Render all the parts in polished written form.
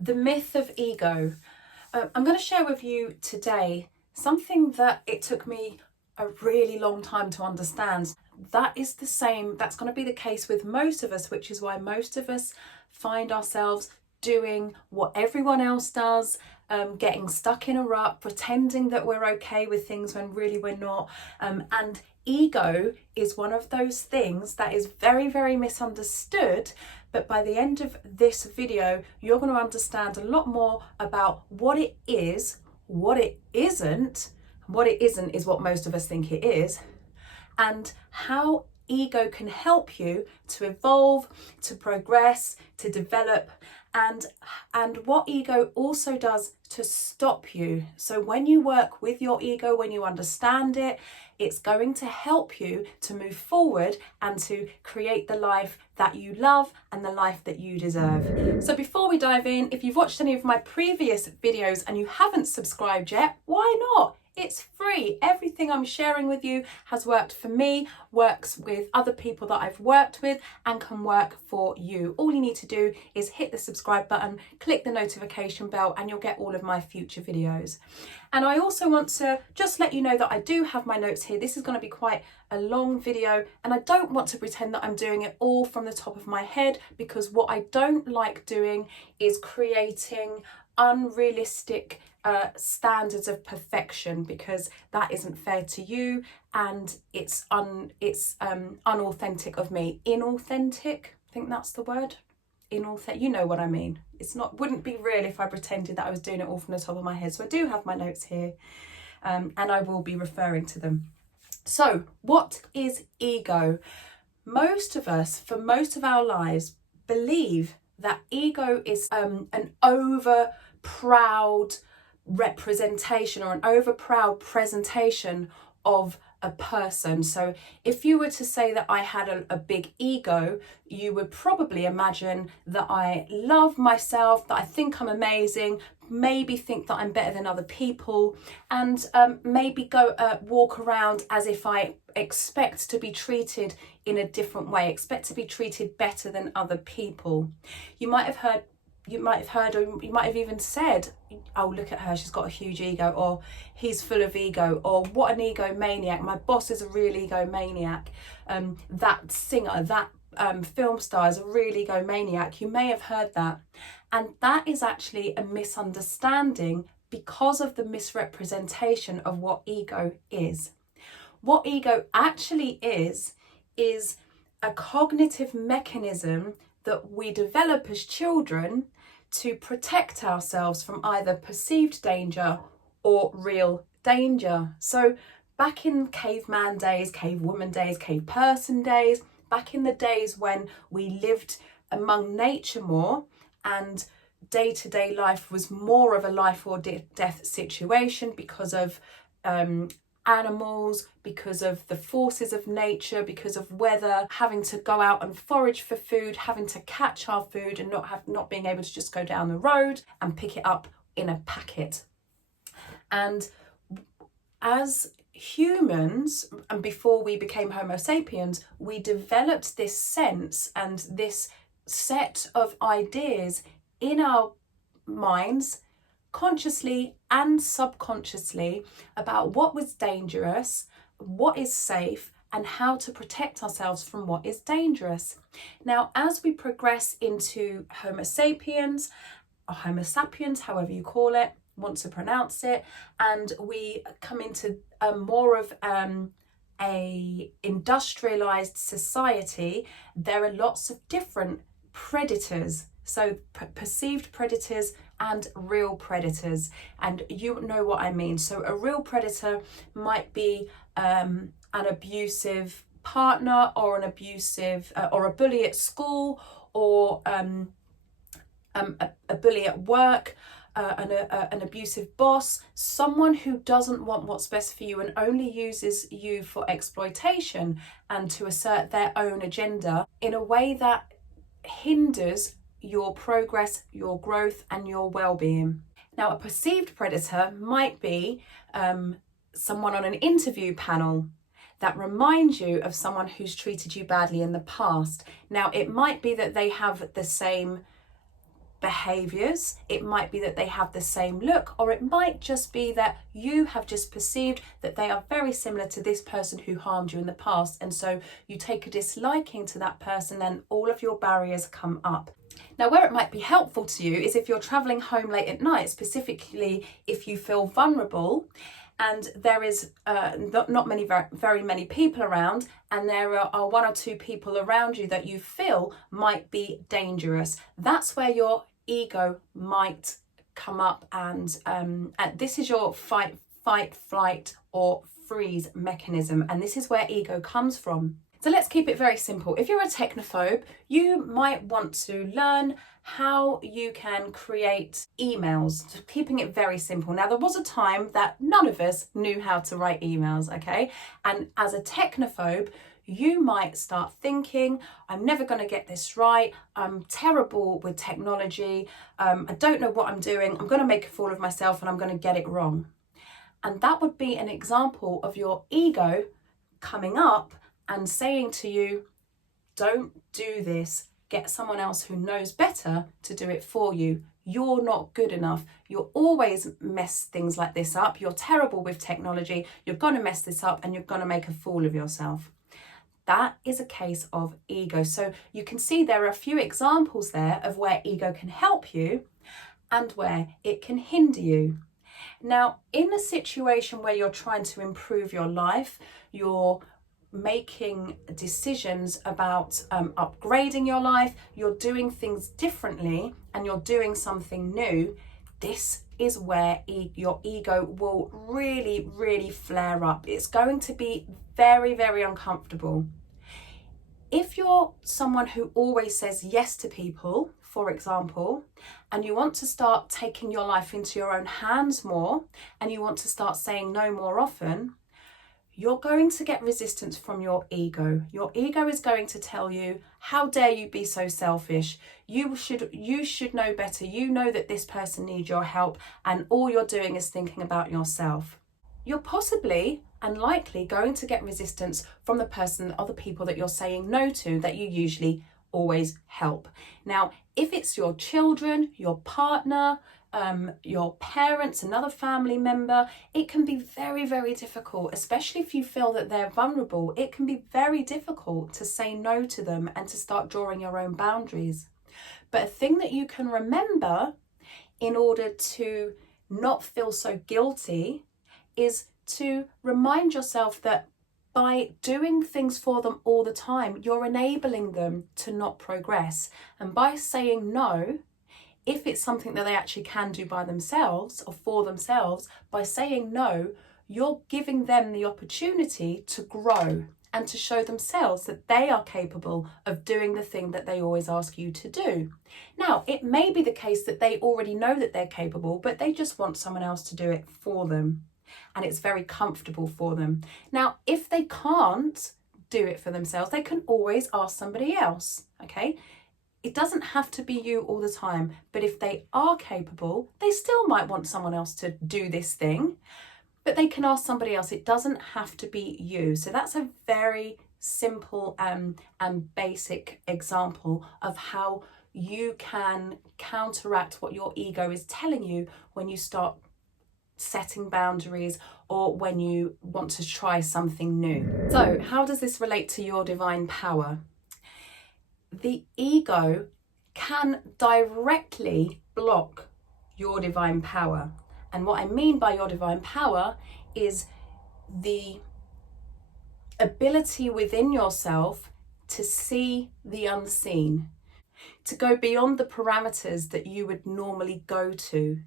The myth of ego. I'm going to share with you today something that it took me a really long time to understand. That's going to be the case with most of us, which is why most of us find ourselves doing what everyone else does, getting stuck in a rut, pretending that we're okay with things when really we're not. And ego is one of those things that is very, very misunderstood. But by the end of this video, you're going to understand a lot more about what it is, what it isn't. What it isn't is what most of us think it is, and how ego can help you to evolve, to progress, to develop, and what ego also does to stop you. So when you work with your ego, when you understand it, it's going to help you to move forward and to create the life that you love and the life that you deserve. So before we dive in, if you've watched any of my previous videos and you haven't subscribed yet, why not? It's free. Everything I'm sharing with you has worked for me, works with other people that I've worked with, and can work for you. All you need to do is hit the subscribe button, click the notification bell, and you'll get all of my future videos. And I also want to just let you know that I do have my notes here. This is going to be quite a long video, and I don't want to pretend that I'm doing it all from the top of my head, because what I don't like doing is creating unrealistic standards of perfection, because that isn't fair to you, and it's unauthentic of me. Inauthentic, I think that's the word. Inauthentic, you know what I mean. Wouldn't be real if I pretended that I was doing it all from the top of my head. So I do have my notes here, and I will be referring to them. So what is ego? Most of us, for most of our lives, believe that ego is an over proud representation or an over proud presentation of a person. So if you were to say that I had a big ego, you would probably imagine that I love myself, that I think I'm amazing, maybe think that I'm better than other people, and maybe go walk around as if I expect to be treated in a different way, expect to be treated better than other people. You might have heard, or you might have even said, oh, look at her, she's got a huge ego, or he's full of ego, or what an egomaniac, my boss is a real egomaniac, that singer, that film star is a real egomaniac. You may have heard that. And that is actually a misunderstanding because of the misrepresentation of what ego is. What ego actually is a cognitive mechanism that we develop as children to protect ourselves from either perceived danger or real danger. So back in caveman days, cavewoman days, cave person days, back in the days when we lived among nature more and day-to-day life was more of a life or death situation because of animals, because of the forces of nature, because of weather, having to go out and forage for food, having to catch our food and not being able to just go down the road and pick it up in a packet. And as humans, and before we became Homo sapiens, we developed this sense and this set of ideas in our minds, consciously and subconsciously, about what was dangerous, what is safe, and how to protect ourselves from what is dangerous. Now, as we progress into Homo sapiens, or Homo sapiens, however you call it, want to pronounce it, and we come into more of a industrialized society, there are lots of different predators. So perceived predators and real predators, and you know what I mean. So a real predator might be an abusive partner, or an abusive or a bully at school, or a bully at work, an abusive boss, someone who doesn't want what's best for you and only uses you for exploitation and to assert their own agenda in a way that hinders your progress, your growth, and your well-being. Now, a perceived predator might be someone on an interview panel that reminds you of someone who's treated you badly in the past. Now, it might be that they have the same behaviors, it might be that they have the same look, or it might just be that you have just perceived that they are very similar to this person who harmed you in the past, and so you take a disliking to that person and all of your barriers come up. Now, where it might be helpful to you is if you're traveling home late at night, specifically if you feel vulnerable and there is not very many people around, and there are one or two people around you that you feel might be dangerous. That's where your ego might come up, and this is your fight, flight, or freeze mechanism, and this is where ego comes from. So let's keep it very simple. If you're a technophobe, you might want to learn how you can create emails, keeping it very simple. Now, there was a time that none of us knew how to write emails, okay? And as a technophobe, you might start thinking, I'm never going to get this right. I'm terrible with technology. I don't know what I'm doing. I'm going to make a fool of myself and I'm going to get it wrong. And that would be an example of your ego coming up and saying to you, don't do this. Get someone else who knows better to do it for you. You're not good enough. You'll always mess things like this up. You're terrible with technology. You're going to mess this up and you're going to make a fool of yourself. That is a case of ego. So you can see there are a few examples there of where ego can help you and where it can hinder you. Now, in a situation where you're trying to improve your life, you're making decisions about upgrading your life, you're doing things differently and you're doing something new, this is where your ego will really, really flare up. It's going to be very, very uncomfortable. If you're someone who always says yes to people, for example, and you want to start taking your life into your own hands more, and you want to start saying no more often, you're going to get resistance from your ego. Your ego is going to tell you, how dare you be so selfish? You should know better. You know that this person needs your help and all you're doing is thinking about yourself. You're possibly and likely going to get resistance from the person or the people that you're saying no to that you usually always help. Now, if it's your children, your partner, your parents, another family member, it can be very, very difficult, especially if you feel that they're vulnerable. It can be very difficult to say no to them and to start drawing your own boundaries. But a thing that you can remember in order to not feel so guilty is to remind yourself that by doing things for them all the time, you're enabling them to not progress. And by saying no, if it's something that they actually can do by themselves or for themselves, by saying no, you're giving them the opportunity to grow and to show themselves that they are capable of doing the thing that they always ask you to do. Now, it may be the case that they already know that they're capable, but they just want someone else to do it for them. And it's very comfortable for them. Now, if they can't do it for themselves, they can always ask somebody else, okay? It doesn't have to be you all the time, but if they are capable, they still might want someone else to do this thing, but they can ask somebody else. It doesn't have to be you. So that's a very simple and basic example of how you can counteract what your ego is telling you when you start setting boundaries or when you want to try something new. So how does this relate to your divine power? The ego can directly block your divine power. And what I mean by your divine power is the ability within yourself to see the unseen, to go beyond the parameters that you would normally go to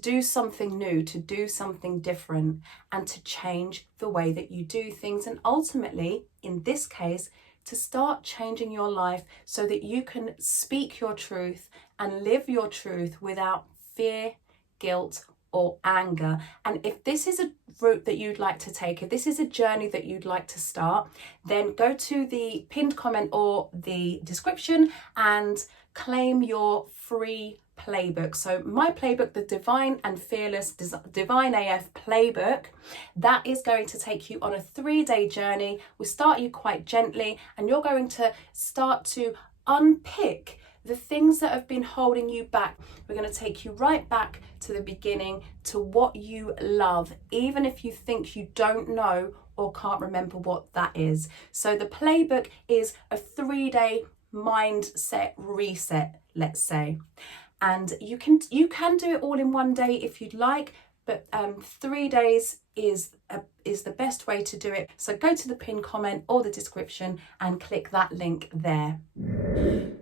do something new, to do something different, and to change the way that you do things. And ultimately, in this case, to start changing your life so that you can speak your truth and live your truth without fear, guilt, or anger. And if this is a route that you'd like to take, if this is a journey that you'd like to start, then go to the pinned comment or the description and claim your free playbook. So my playbook, the Divine and Fearless Divine AF playbook, that is going to take you on a 3-day journey. We start you quite gently and you're going to start to unpick the things that have been holding you back. We're going to take you right back to the beginning, to what you love, even if you think you don't know or can't remember what that is. So the playbook is a 3-day mindset reset, let's say. And you can do it all in one day if you'd like, but 3 days is the best way to do it. So go to the pinned comment or the description and click that link there.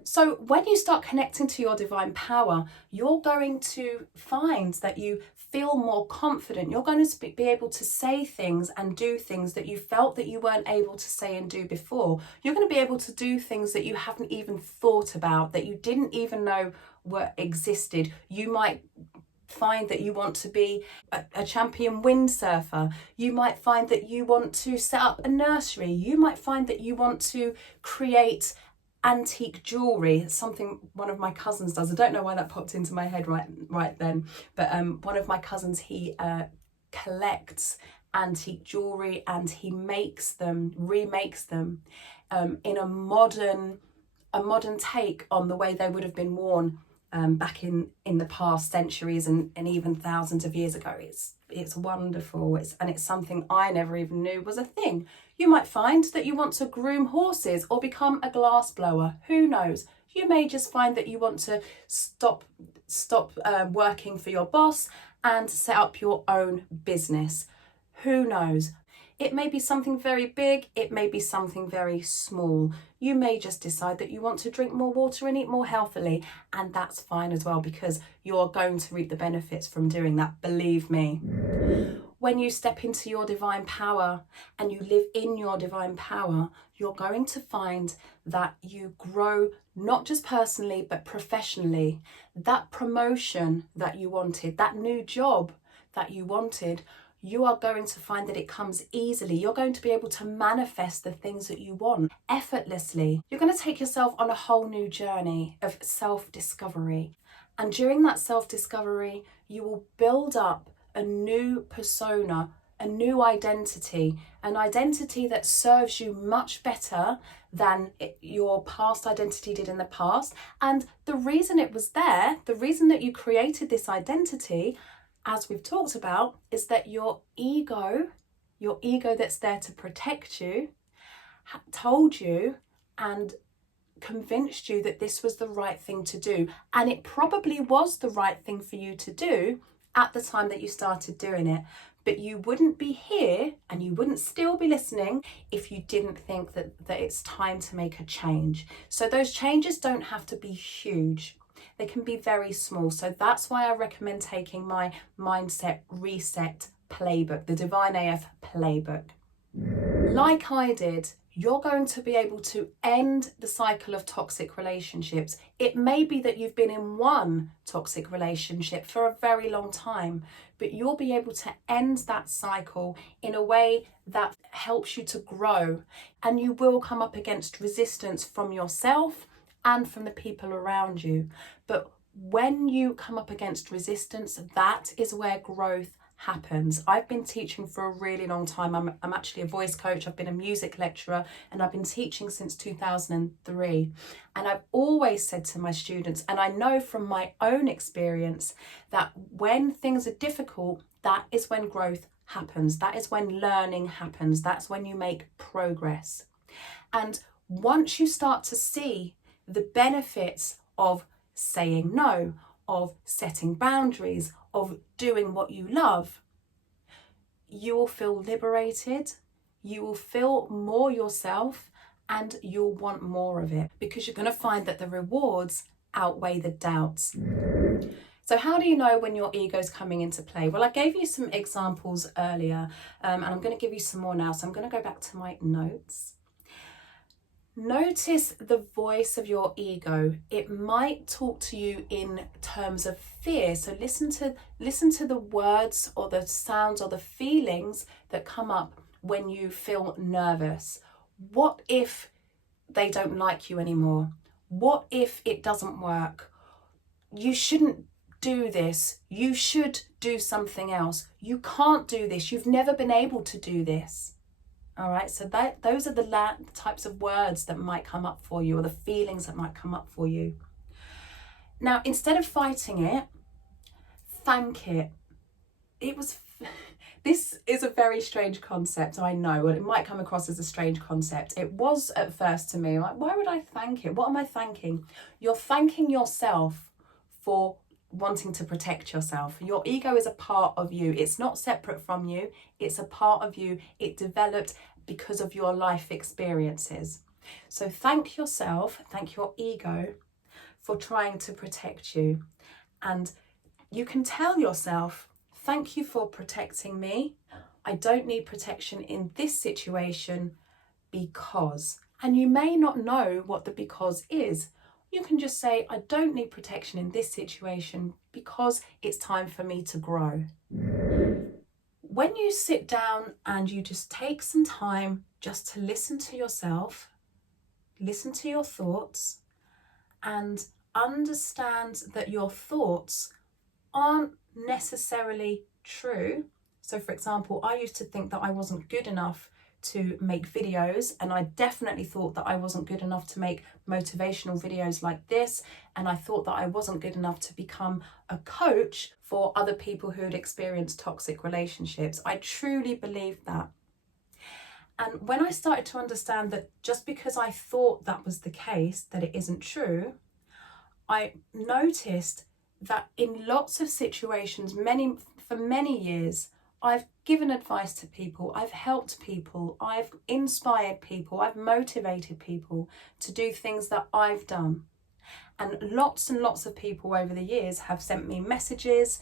So when you start connecting to your divine power, you're going to find that you feel more confident. You're going to be able to say things and do things that you felt that you weren't able to say and do before. You're going to be able to do things that you haven't even thought about, that you didn't even know were existed. You might find that you want to be a champion windsurfer. You might find that you want to set up a nursery. You might find that you want to create antique jewelry, something one of my cousins does. I don't know why that popped into my head right then, but one of my cousins, he collects antique jewelry and he remakes them in a modern take on the way they would have been worn back in the past centuries and even thousands of years ago. It's wonderful. It's something I never even knew was a thing. You might find that you want to groom horses or become a glass blower. Who knows? You may just find that you want to stop working for your boss and set up your own business. Who knows? It may be something very big, it may be something very small. You may just decide that you want to drink more water and eat more healthily, and that's fine as well, because you're going to reap the benefits from doing that, believe me. When you step into your divine power and you live in your divine power, you're going to find that you grow not just personally but professionally. That promotion that you wanted, that new job that you wanted, you are going to find that it comes easily. You're going to be able to manifest the things that you want effortlessly. You're going to take yourself on a whole new journey of self-discovery. And during that self-discovery, you will build up a new persona, a new identity, an identity that serves you much better than your past identity did in the past. And the reason it was there, the reason that you created this identity, as we've talked about, is that your ego that's there to protect you, told you and convinced you that this was the right thing to do. And it probably was the right thing for you to do at the time that you started doing it. But you wouldn't be here and you wouldn't still be listening if you didn't think that it's time to make a change. So those changes don't have to be huge. They can be very small. So that's why I recommend taking my Mindset Reset playbook, the Divine AF playbook. Like I did, you're going to be able to end the cycle of toxic relationships. It may be that you've been in one toxic relationship for a very long time, but you'll be able to end that cycle in a way that helps you to grow. And you will come up against resistance from yourself and from the people around you. But when you come up against resistance, that is where growth happens. I've been teaching for a really long time. I'm actually a voice coach. I've been a music lecturer and I've been teaching since 2003. And I've always said to my students, and I know from my own experience, that when things are difficult, that is when growth happens. That is when learning happens. That's when you make progress. And once you start to see the benefits of saying no, of setting boundaries, of doing what you love, you will feel liberated, you will feel more yourself, and you'll want more of it, because you're going to find that the rewards outweigh the doubts. So how do you know when your ego is coming into play? Well, I gave you some examples earlier, and I'm going to give you some more now. So I'm going to go back to my notes. Notice the voice of your ego. It might talk to you in terms of fear. So listen to the words or the sounds or the feelings that come up when you feel nervous. What if they don't like you anymore? What if it doesn't work? You shouldn't do this. You should do something else. You can't do this. You've never been able to do this. All right, so those are the types of words that might come up for you, or the feelings that might come up for you. Now, instead of fighting it, thank it. This is a very strange concept, I know, and it might come across as a strange concept. It was at first to me, like, why would I thank it? What am I thanking? You're thanking yourself for wanting to protect yourself. Your ego is a part of you. It's not separate from you. It's a part of you. It developed because of your life experiences. So thank yourself, thank your ego for trying to protect you. And you can tell yourself, thank you for protecting me. I don't need protection in this situation because. And you may not know what the because is. You can just say, I don't need protection in this situation because it's time for me to grow. When you sit down and you just take some time just to listen to yourself, listen to your thoughts, and understand that your thoughts aren't necessarily true. So for example, I used to think that I wasn't good enough to make videos, and I definitely thought that I wasn't good enough to make motivational videos like this, and I thought that I wasn't good enough to become a coach for other people who had experienced toxic relationships. I truly believed that. And when I started to understand that just because I thought that was the case, that it isn't true, I noticed that in lots of situations, for many years, I've given advice to people, I've helped people, I've inspired people, I've motivated people to do things that I've done. And lots of people over the years have sent me messages,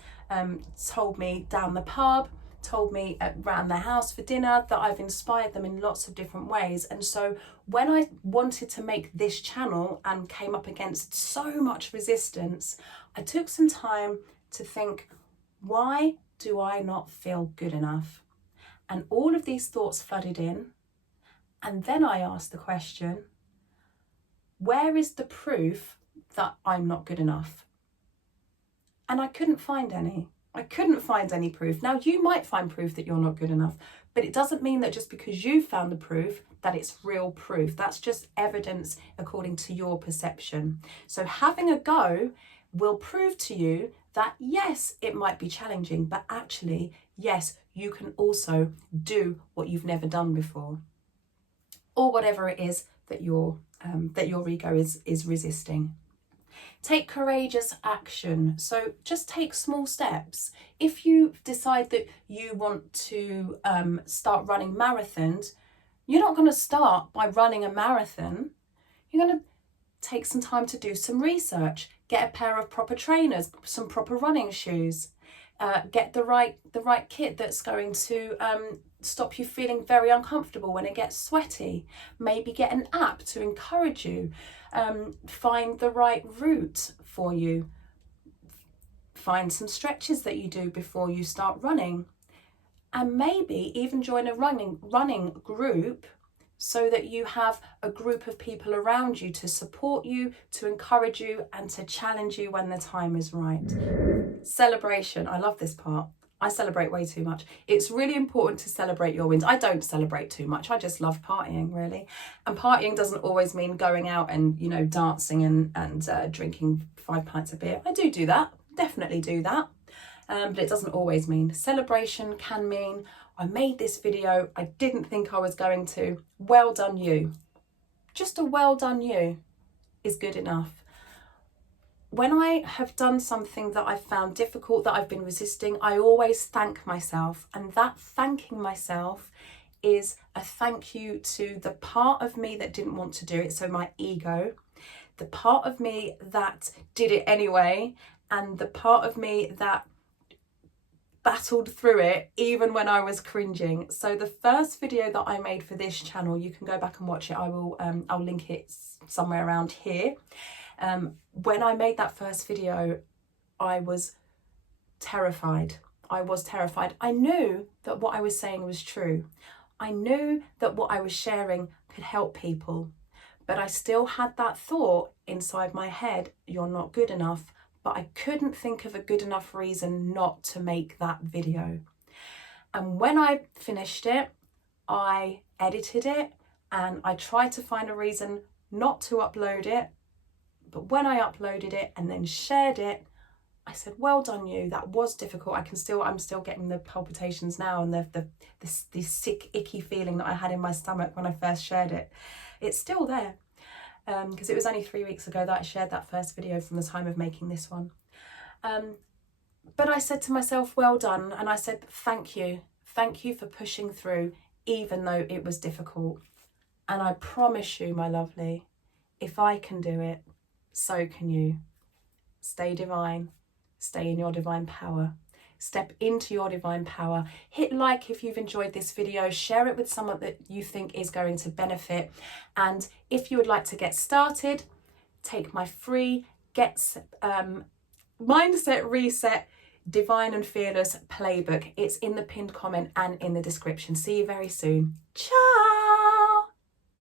told me down the pub, told me around their house for dinner that I've inspired them in lots of different ways. And so when I wanted to make this channel and came up against so much resistance, I took some time to think, why do I not feel good enough? And all of these thoughts flooded in. And then I asked the question, where is the proof that I'm not good enough? And I couldn't find any. I couldn't find any proof. Now, you might find proof that you're not good enough, but it doesn't mean that just because you found the proof that it's real proof. That's just evidence according to your perception. So having a go will prove to you that yes, it might be challenging, but actually, yes, you can also do what you've never done before, or whatever it is that your ego is resisting. Take courageous action. So just take small steps. If you decide that you want to start running marathons, you're not going to start by running a marathon. You're going to take some time to do some research, get a pair of proper trainers, some proper running shoes, get the right kit that's going to stop you feeling very uncomfortable when it gets sweaty. Maybe get an app to encourage you. Find the right route for you. Find some stretches that you do before you start running. And maybe even join a running group so that you have a group of people around you to support you, to encourage you, and to challenge you when the time is right. Celebration. I love this part. I celebrate way too much. It's really important to celebrate your wins. I don't celebrate too much. I just love partying, really. And partying doesn't always mean going out and, you know, dancing and drinking 5 pints of beer. I do that. Definitely do that. But it doesn't always mean. Celebration can mean, I made this video, I didn't think I was going to. Well done you. Just a well done you is good enough. When I have done something that I've found difficult, that I've been resisting, I always thank myself. And that thanking myself is a thank you to the part of me that didn't want to do it, so my ego, the part of me that did it anyway, and the part of me that battled through it even when I was cringing. So the first video that I made for this channel, you can go back and watch it. I'll link it somewhere around here. When I made that first video, I was terrified. I knew that what I was saying was true. I knew that what I was sharing could help people, but I still had that thought inside my head, you're not good enough. But I couldn't think of a good enough reason not to make that video. And when I finished it, I edited it and I tried to find a reason not to upload it, But when I uploaded it and then shared it, I said, well done you, that was difficult. I'm still getting the palpitations now and this sick, icky feeling that I had in my stomach when I first shared it. It's still there, because it was only 3 weeks ago that I shared that first video from the time of making this one. But I said to myself, well done. And I said, thank you for pushing through, even though it was difficult. And I promise you, my lovely, if I can do it, so can you. Stay divine. Stay in your divine power. Step into your divine power. Hit like if you've enjoyed this video. Share it with someone that you think is going to benefit. And if you would like to get started, take my free Mindset Reset Divine and Fearless playbook. It's in the pinned comment and in the description. See you very soon. Ciao.